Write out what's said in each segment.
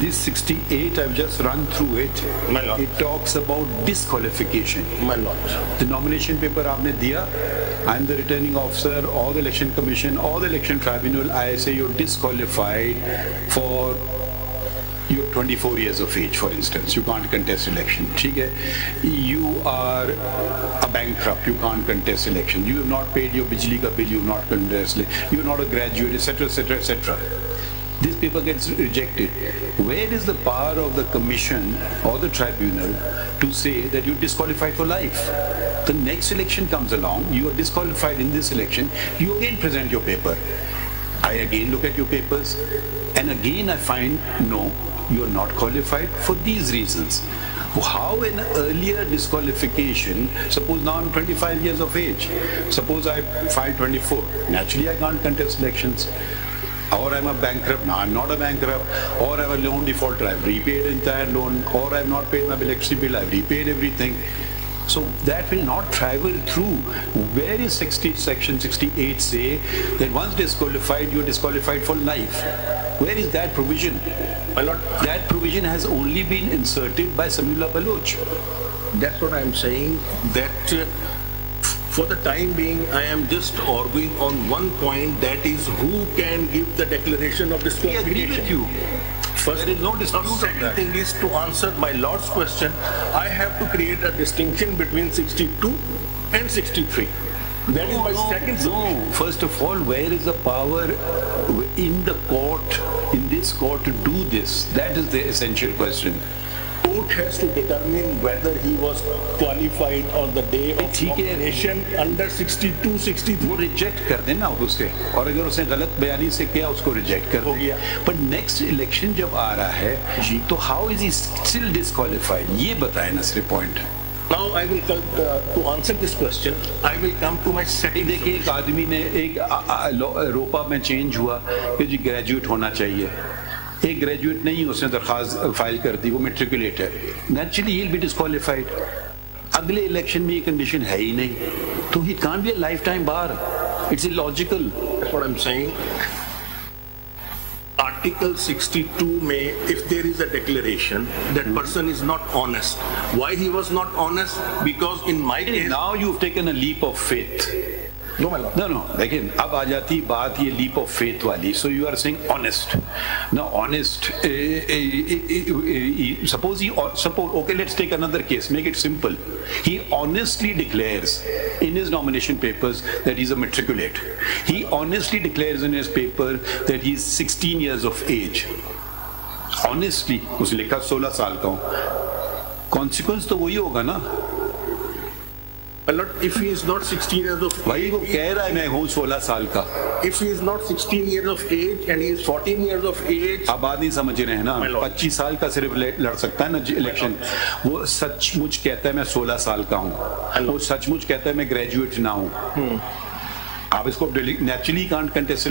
This 68, I've just run through it. My lord. It talks about disqualification. My lord. The nomination paper आपने दिया. I'm the returning officer, or the election commission, or the election tribunal. I say you're disqualified for you're 24 years of age, for instance. You can't contest election. ठीक है? You are a bankrupt. You can't contest election. You have not paid your bijli ka bill. You have not contested. You're not a graduate, etc., etc., etc. This paper gets rejected. Where is the power of the commission or the tribunal to say that you're disqualified for life? The next election comes along, you are disqualified in this election, you again present your paper. I again look at your papers, and again I find, no, you are not qualified for these reasons. How an earlier disqualification, suppose now I'm 25 years of age, suppose I filed 24, naturally I can't contest elections. Or I'm a bankrupt. No, I'm not a bankrupt. Or I'm a loan defaulter. I've repaid the entire loan. Or I've not paid my electricity bill. I've repaid everything. So that will not travel through. Where is section 68 say that once disqualified, you're disqualified for life? Where is that provision? My lord, that provision has only been inserted by Samullah Baloch. That's what I'm saying, that for the time being, I am just arguing on one point, that is who can give the declaration of disqualification. I agree with you. First, there is no dispute on second that. thing is, to answer my lord's question, I have to create a distinction between 62 and 63. That is my second solution. No, first of all, where is the power in the court, in this court, to do this? That is the essential question. Court has to determine whether he was qualified on the day of nomination under 62, 63. वो reject कर देना उसे, और अगर उसने गलत बयानी से किया उसको रिजेक्ट कर दिया. पर नेक्स्ट इलेक्शन जब आ रहा है तो how is he still disqualified, ये बताए ना सिर्फ point. Now I will come to answer this question. I will come to my second. देखिए, एक आदमी ने एक रोपा में चेंज हुआ कि जी ग्रेजुएट होना चाहिए. एक ग्रेजुएट नहीं, उसने दरखास्त फाइल कर दी, वो मेट्रिकुलेट है. Naturally he will be disqualified. अगले इलेक्शन में ये कंडीशन है ही नहीं, तो he can't be a life time bar. It's illogical. That's what I'm saying. Article 62 may, if there is a declaration that person is not honest. Why he was not honest? Because in my case, now you've taken a leap of faith. No, my lord. No. लेकिन अब आ जाती बात ये leap of faith वाली. So you are saying honest. Now honest. Suppose okay, let's take another case. Make it simple. He honestly declares in his nomination papers that he's a matriculate. He honestly declares in his paper that he's 16 years of age. Honestly, उसने लिखा 16 साल का हूँ. Consequence तो वही होगा ना. If he is not 16 years of age, भाई वो कह रहा है मैं हूँ 16 साल का. If he is not 16 years of age and he is 14 years of age, आप बात नहीं समझ रहे हैं ना. 25 साल का सिर्फ लड़ सकता है ना इलेक्शन. वो सचमुच कहता है मैं 16 साल का हूँ. वो सचमुच कहता है मैं ग्रेजुएट ना हूँ. आप इसको नेचुरली कांट कंटेस्ट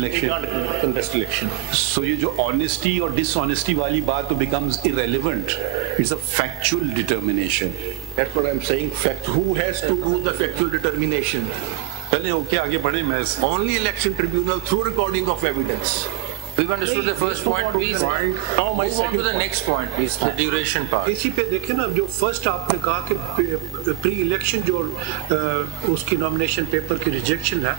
इलेक्शन. सो ये जो ऑनेस्टी और डिसऑनेस्टी वाली बात तो becomes irrelevant. It's a factual determination. That's what I'm saying. Fact. Who has to do the factual determination? चलिए ओके, आगे बढ़े. मैं Only election tribunal through recording of evidence. We've understood the first point. Please now my move on to the next point, please. The duration part. इसी पे देखें ना, जो first आपने कहा कि प्री इलेक्शन जो उसकी नॉमिनेशन पेपर की रिजेक्शन है,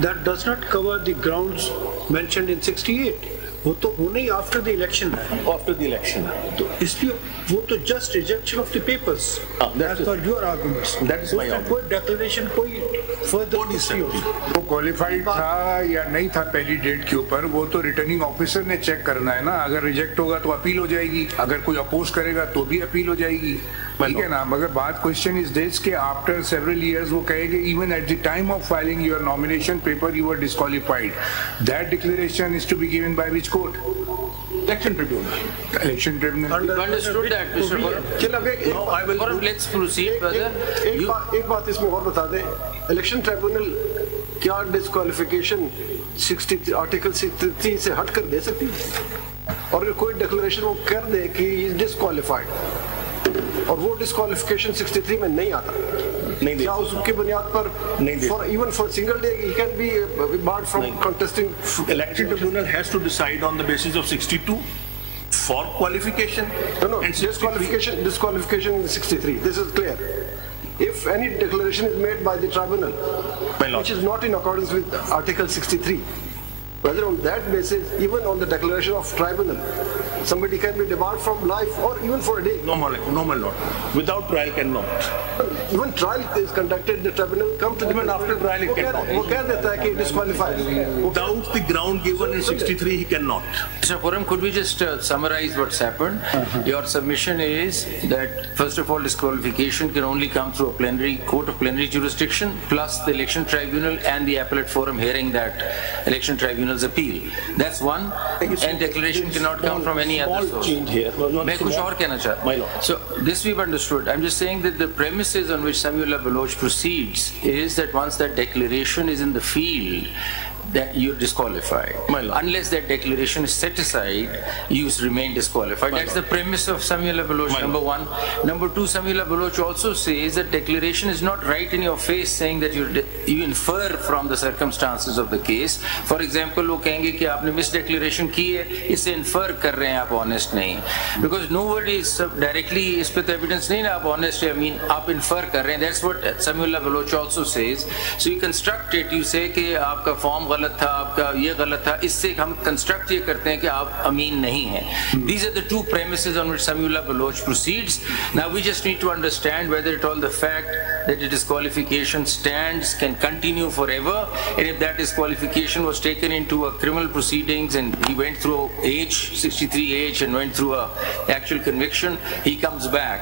that does not cover the grounds mentioned in 68. वो तो होने ही आफ्टर द इलेक्शन है. After the election. तो इसलिए वो तो just rejection of the papers. That's for your arguments. That is my argument. कोई डेक्लेरेशन कोई फर्दर नहीं. वो क्वालिफाइड था या नहीं था पहली डेट के ऊपर, वो तो रिटर्निंग ऑफिसर ने चेक करना है ना. अगर रिजेक्ट होगा तो अपील हो जाएगी, अगर कोई अपोज करेगा तो भी अपील हो जाएगी. ठीक है ना. मगर बात क्वेश्चन इज दिस के आफ्टर सेवरल इयर्स वो कहेंगे even at the time of filing your nomination paper you were disqualified. That declaration is to be given by which court? Election tribunal. Election tribunal. Understood that, Mr. चल अब let's proceed further. एक बात इसमें और बता दें. Election tribunal क्या disqualification 60 article 63 से हट कर दे सकती है? और अगर कोई डिक्लेरेशन वो कर दे कि डिस्क्वालिफाइड और वो डिस्क्वालिफिकेशन 63 में नहीं आता, नहीं क्या उसकी बुनियाद पर नहीं for even for single day he can be barred from contesting? Election tribunal has to decide on the basis of 62. for qualification. No, and disqualification in 63. This is clear. If any declaration is made by the tribunal, which is not in accordance with Article 63, whether on that basis, even on the declaration of tribunal, somebody can be debarred from life or even for a day. No, my lord. Without trial cannot. Even trial is conducted, the tribunal come to the Even after trial it cannot. वो कह देता है कि disqualified. Without the ground given in 63, he cannot. Mr. Forum, could we just summarize what's happened? Your submission is that, first of all, disqualification can only come through a plenary court of plenary jurisdiction, plus the election tribunal and the appellate forum hearing that election tribunal's appeal. That's one. And declaration cannot come from any other source. Change here. मैं कुछ और कहना चाहता My lord. So this we've understood. I'm just saying that the premises on which Samuel Baloch proceeds is that once that declaration is in the field, that you're disqualified. My lord. Unless that declaration is set aside, you remain disqualified. My That's lord. the premise of Samuel Baloch, My number lord. one. Number two, Samuel Baloch also says that declaration is not right in your face, saying that you infer from the circumstances of the case. For example, वो कहेंगे कि आपने misdeclaration की है, इससे infer कर रहे हैं आप honest नहीं. Because nobody is directly, इस पे तो evidence नहीं ना आप honest है, I mean आप infer कर रहे हैं. That's what Samuel Baloch also says. So you construct it, you say कि आपका form गलत था, आपका ये गलत था, इससे हम कंस्ट्रक्ट ये करते हैं कि आप अमीन नहीं हैं. These are the two premises on which Samuel Baloch proceeds. Now we just need to understand whether at all the fact that the disqualification stands can continue forever, and if that disqualification was taken into a criminal proceedings and he went through age, 63 age, and went through a actual conviction, he comes back.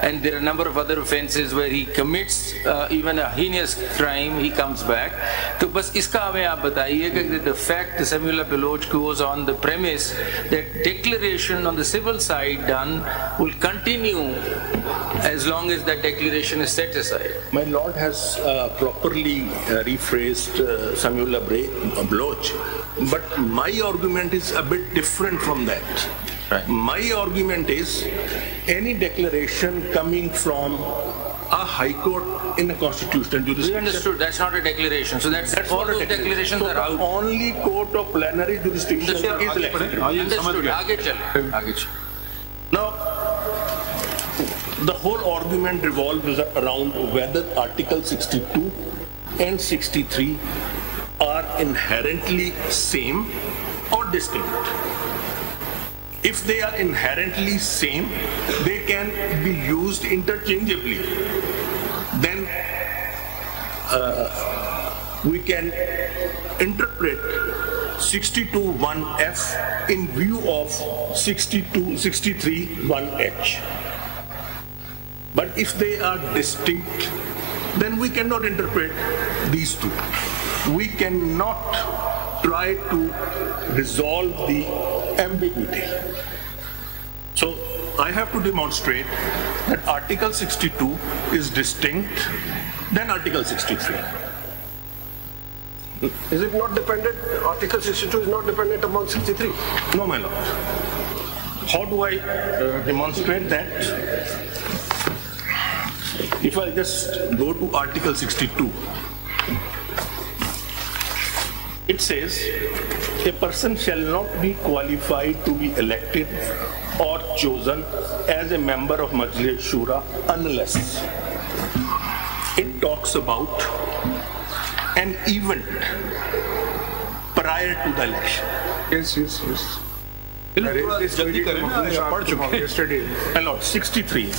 And there are a number of other offences where he commits even a heinous crime, he comes back. तो बस इसका हमें आप बताइएगा कि the fact that Samuel Baloch goes on the premise that declaration on the civil side done will continue as long as that declaration is set aside. My lord has properly rephrased Samuel Baloch, but my argument is a bit different from that. Right. My argument is any declaration coming from a high court in a constitutional We jurisdiction. understood that's not a declaration. So that's all not a those declaration. declarations So are the out. only court of plenary jurisdiction is elected. Understood. आगे चल. Now, the whole argument revolves around whether Article 62 and 63 are inherently same or distinct. If they are inherently same, they can be used interchangeably. Then we can interpret 62(1)(f) in view of 63(1)(h). But if they are distinct, then we cannot interpret these two. We cannot try to resolve the ambiguity. So I have to demonstrate that Article 62 is distinct than Article 63. Is it not dependent? Article 62 is not dependent upon 63. No, my lord. How do I demonstrate that? If I just go to Article 62, it says, a person shall not be qualified to be elected or chosen as a member of Majlis Shura unless it talks about an event prior to the election. Yes. जल्दी करें ना, पढ़ चुके हैं. Yesterday. My lord, 63.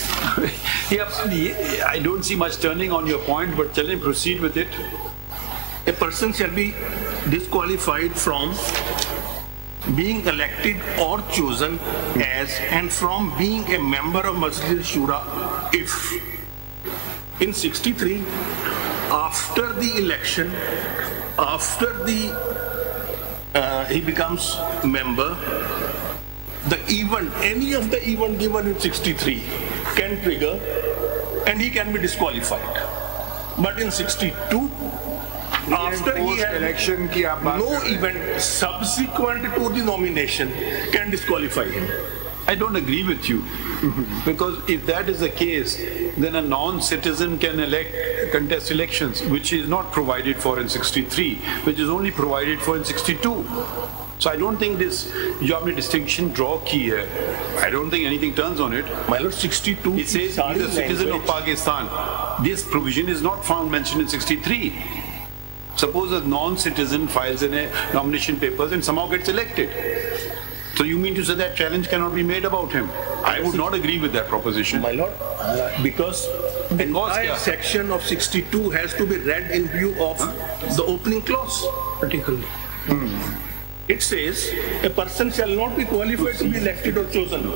I don't see much turning on your point, but चलें, proceed with it. A person shall be disqualified from being elected or chosen as and from being a member of Majlis Shura if in 63 after the election, after the he becomes member, the event, any of the event given in 63 can trigger and he can be disqualified. But in 62, after he had election की आप बात no कर रहे हैं. event subsequent to the nomination can disqualify him. I don't agree with you. Because if that is the case, then a non-citizen can contest elections, which is not provided for in 63, which is only provided for in 62. So I don't think this, जो आपने distinction draw की है, I don't think anything turns on it. My lord, 62. It says he's a citizen of Pakistan. This provision is not found mentioned in 63. Suppose a non-citizen files in a nomination papers and somehow gets elected. So you mean to say that challenge cannot be made about him? I would not agree with that proposition. My lord, because the entire section of 62 has to be read in view of the opening clause. Particularly. It says a person shall not be qualified to be elected or chosen.